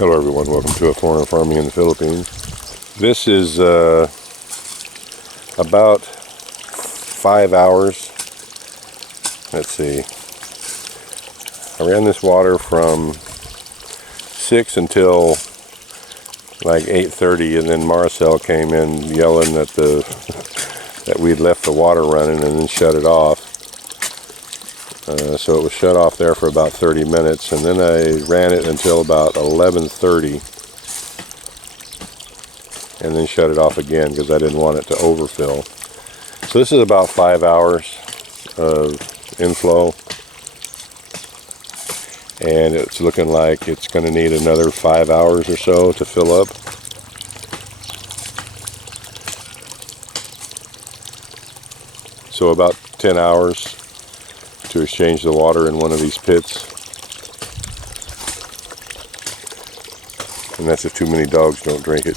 Hello everyone, welcome to A Foreigner Farming in the Philippines. This is about 5 hours. Let's see. I ran this water from 6 until like 8:30, and then Marcel came in yelling that that we'd left the water running and then shut it off. So it was shut off there for about 30 minutes, and then I ran it until about 11:30 and then shut it off again because I didn't want it to overfill. So this is about 5 hours of inflow, and it's looking like it's going to need another 5 hours or so to fill up. So about 10 hours to exchange the water in one of these pits. And that's if too many dogs don't drink it.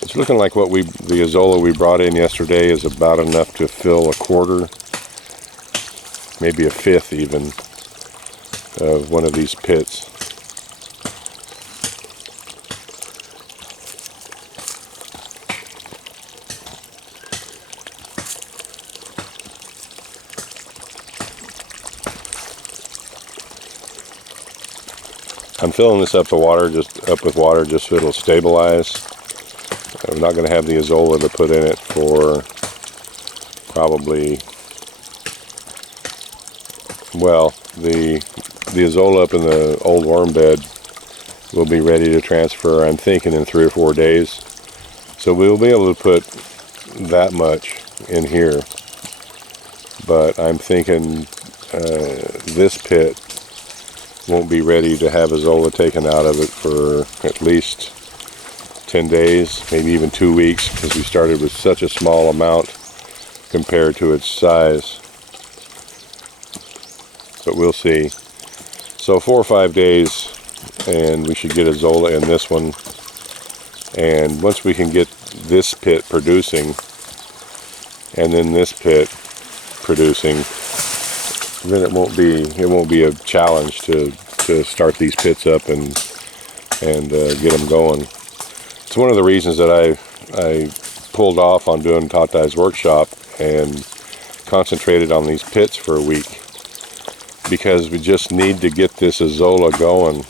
It's looking like the Azolla we brought in yesterday is about enough to fill a quarter, maybe a fifth even, of one of these pits. I'm filling this up with water just so it'll stabilize. I'm not going to have the Azolla to put in it for probably, well, the Azolla up in the old worm bed will be ready to transfer, I'm thinking, in 3 or 4 days. So we'll be able to put that much in here. But I'm thinking this pit won't be ready to have Azolla taken out of it for at least 10 days, maybe even 2 weeks, because we started with such a small amount compared to its size. But we'll see. So 4 or 5 days and we should get Azolla in this one. And once we can get this pit producing and then this pit producing, then it won't be a challenge to start these pits up and get them going. It's one of the reasons that I pulled off on doing Tatai's workshop and concentrated on these pits for a week, because we just need to get this Azolla going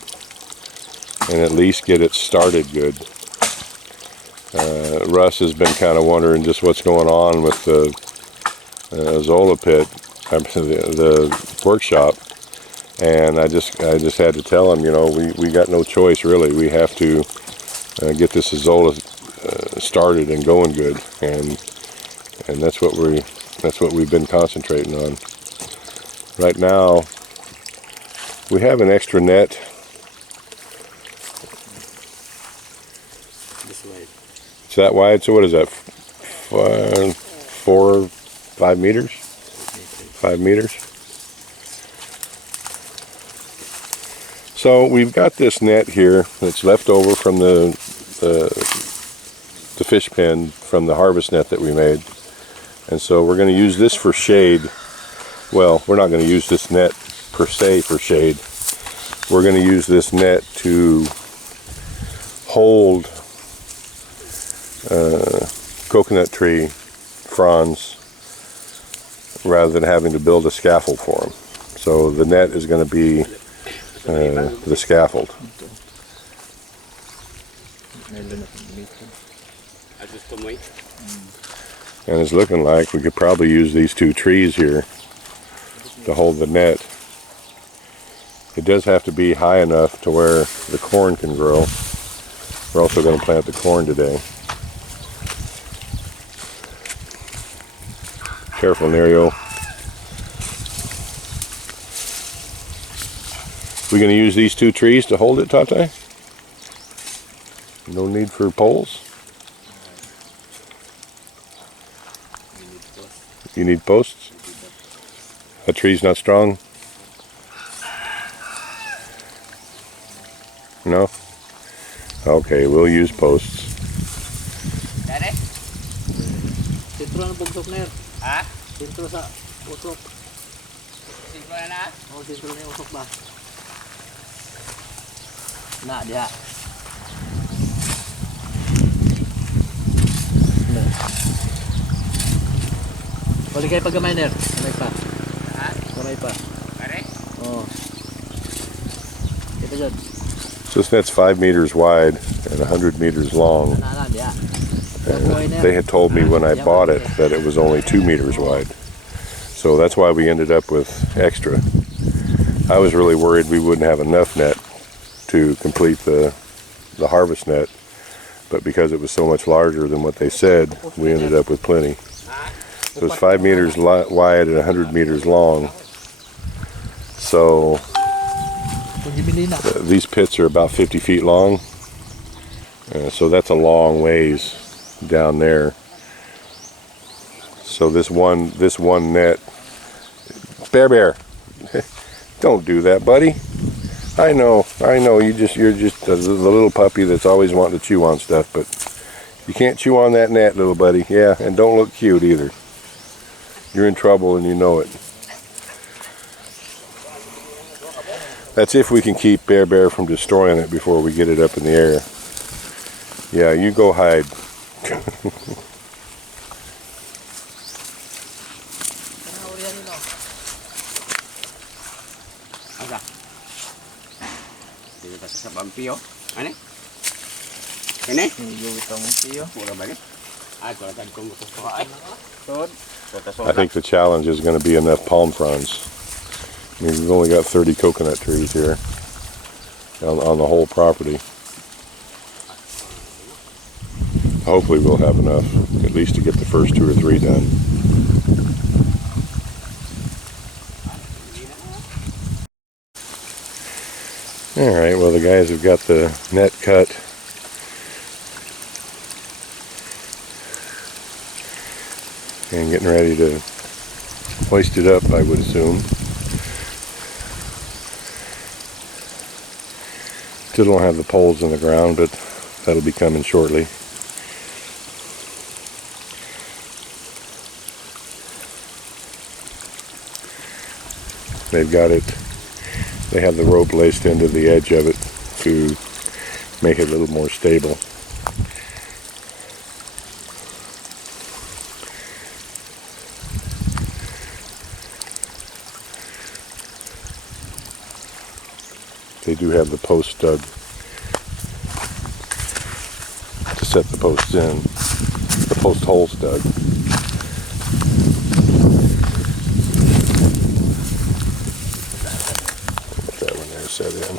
and at least get it started good. Russ has been kind of wondering just what's going on with the Azolla pit, the workshop, and I just had to tell him, you know, we got no choice really. We have to get this Azolla started and going good, and that's what we've been concentrating on. Right now, we have an extra net. This wide. It's that wide. So what is that? 5 meters? 5 meters. So we've got this net here that's left over from the fish pen from the harvest net that we made, and so we're going to use this for shade. Well, we're not going to use this net per se for shade. We're going to use this net to hold coconut tree fronds rather than having to build a scaffold for them. So the net is going to be the scaffold. And it's looking like we could probably use these 2 trees here to hold the net. It does have to be high enough to where the corn can grow. We're also going to plant the corn today. Careful, Nerio. We're going to use these 2 trees to hold it, Tatai? No need for poles? You need posts? That tree's not strong? No? Okay, we'll use posts. Sentro ng bugtok na yun. Ha? Sentro sa bugtok. Oh, dito na yung usok ba? Na, diha. Balik kayo pagkamay, Ner. Kamay pa. Ha? Kamay pa. Pare? Oo. Ito dyan. So this net's 5 meters wide and 100 meters long. They had told me when I bought it that it was only 2 meters wide. So that's why we ended up with extra. I was really worried we wouldn't have enough net to complete the harvest net, but because it was so much larger than what they said, we ended up with plenty. So it's 5 meters wide and 100 meters long. So these pits are about 50 feet long. So that's a long ways down there. So this one net, Bear, don't do that, buddy. I know, you're just the little puppy that's always wanting to chew on stuff, but you can't chew on that net, little buddy. Yeah, and don't look cute either. You're in trouble and you know it. That's if we can keep Bear from destroying it before we get it up in the air. Yeah, you go hide. I think the challenge is going to be enough palm fronds. I mean, we've only got 30 coconut trees here on the whole property. Hopefully we'll have enough, at least to get the first 2 or 3 done. Alright, well the guys have got the net cut. And getting ready to hoist it up, I would assume. Still don't have the poles in the ground, but that'll be coming shortly. They've got it, they have the rope laced into the edge of it to make it a little more stable. They do have the post dug to set the posts in, the post holes dug. Get that one there set in.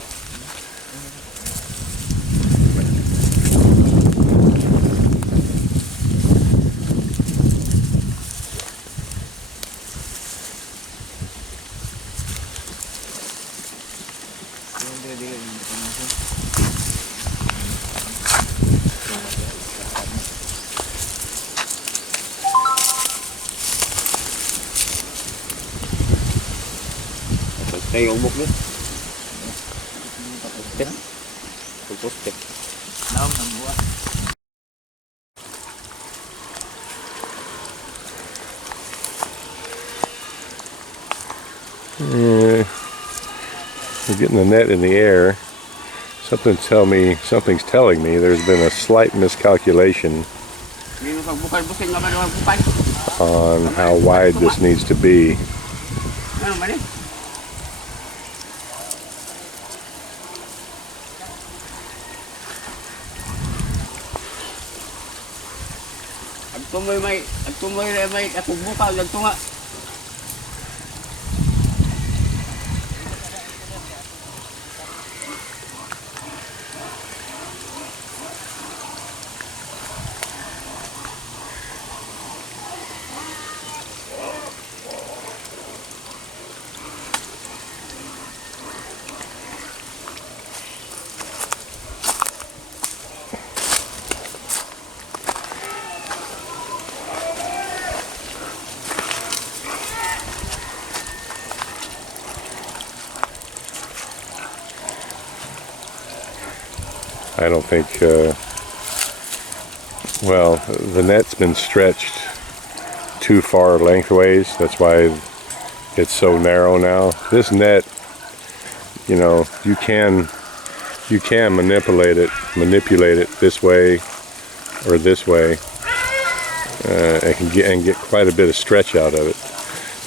Đây ông mục nữa. Composting. Đâu mình mua. We're getting the net in the air. Something's telling me there's been a slight miscalculation on how wide this needs to be. I don't think, well, the net's been stretched too far lengthways. That's why it's so narrow now. This net, you know, you can manipulate it this way or this way, and get quite a bit of stretch out of it,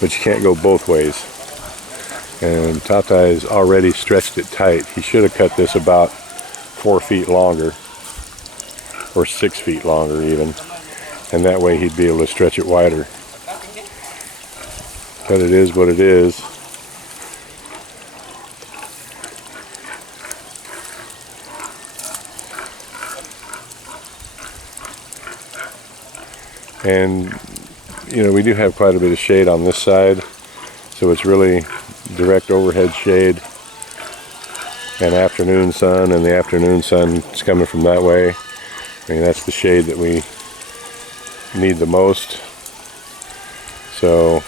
but you can't go both ways. And Tatai's already stretched it tight. He should have cut this about 4 feet longer, or 6 feet longer even, and that way he'd be able to stretch it wider. But it is what it is. And you know, we do have quite a bit of shade on this side, so it's really direct overhead shade and afternoon sun, and the afternoon sun is coming from that way. I mean, that's the shade that we need the most. So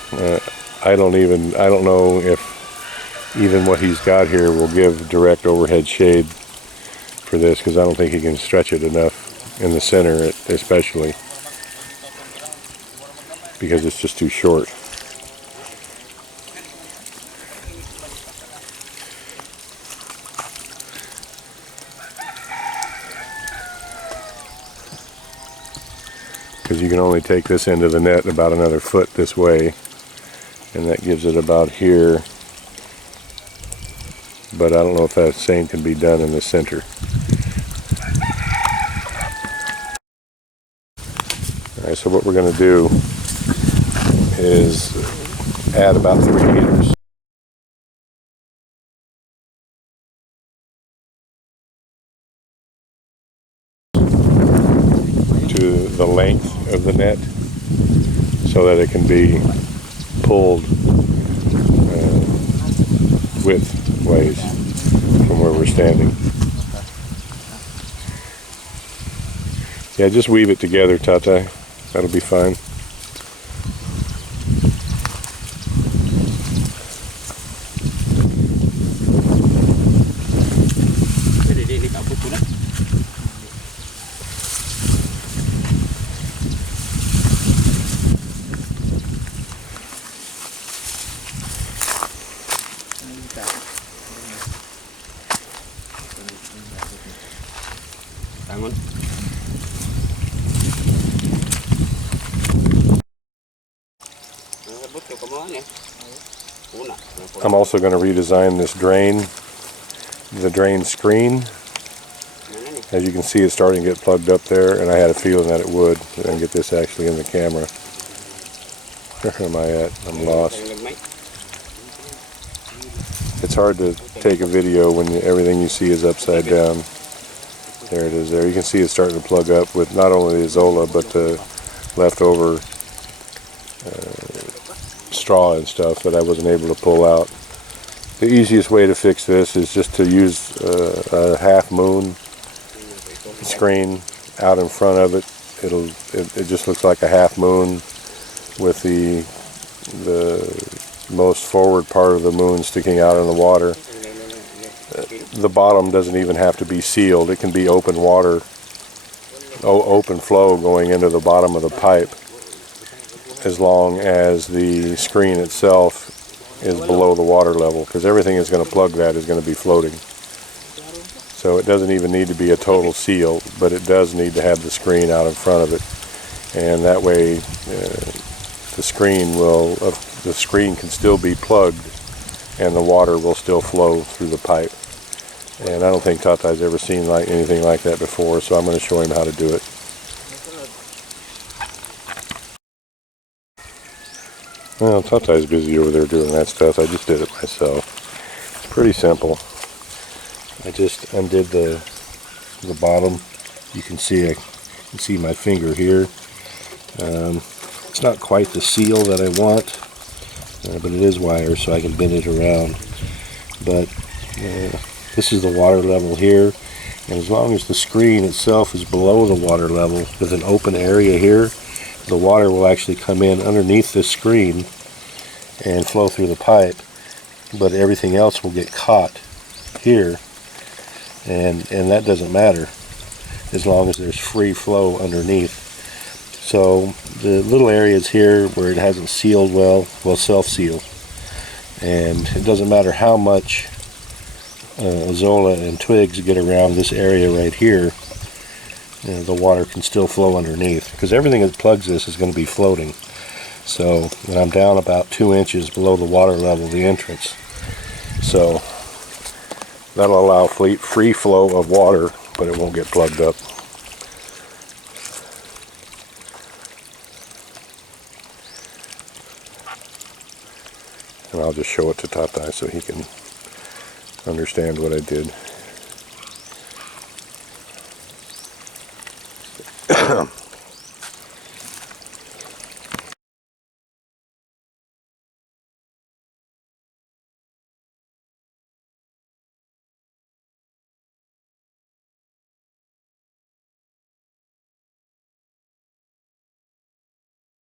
I don't know if even what he's got here will give direct overhead shade for this, because I don't think he can stretch it enough in the center especially, because it's just too short. Because you can only take this end of the net about another foot this way, and that gives it about here. But I don't know if that same can be done in the center. Alright, so what we're going to do is add about 3 meters. To the length of the net, so that it can be pulled width ways from where we're standing. Yeah, just weave it together, Tatai. That'll be fine. I'm also going to redesign this drain, the drain screen. As you can see, it's starting to get plugged up there, and I had a feeling that it would. And get this actually in the camera. Where am I at? I'm lost. It's hard to take a video when everything you see is upside down. There it is there. You can see it's starting to plug up with not only the Azolla, but the leftover straw and stuff that I wasn't able to pull out. The easiest way to fix this is just to use a half moon screen out in front of it. It just looks like a half moon with the most forward part of the moon sticking out in the water. The bottom doesn't even have to be sealed. It can be open water, open flow going into the bottom of the pipe, as long as the screen itself is below the water level, because everything is going to plug that is going to be floating. So it doesn't even need to be a total seal, but it does need to have the screen out in front of it, and that way the screen can still be plugged and the water will still flow through the pipe. And I don't think Tatai's ever seen anything like that before, so I'm going to show him how to do it. Well, Tatai's busy over there doing that stuff. I just did it myself. It's pretty simple. I just undid the bottom. You can see my finger here. It's not quite the seal that I want, but it is wire, so I can bend it around. But this is the water level here, and as long as the screen itself is below the water level with an open area here, the water will actually come in underneath this screen and flow through the pipe, but everything else will get caught here, and that doesn't matter as long as there's free flow underneath. So the little areas here where it hasn't sealed well will self-seal. And it doesn't matter how much Azolla and twigs get around this area right here, the water can still flow underneath, because everything that plugs this is going to be floating. So, and I'm down about 2 inches below the water level of the entrance. So that'll allow free flow of water, but it won't get plugged up. And I'll just show it to Tata so he can understand what I did.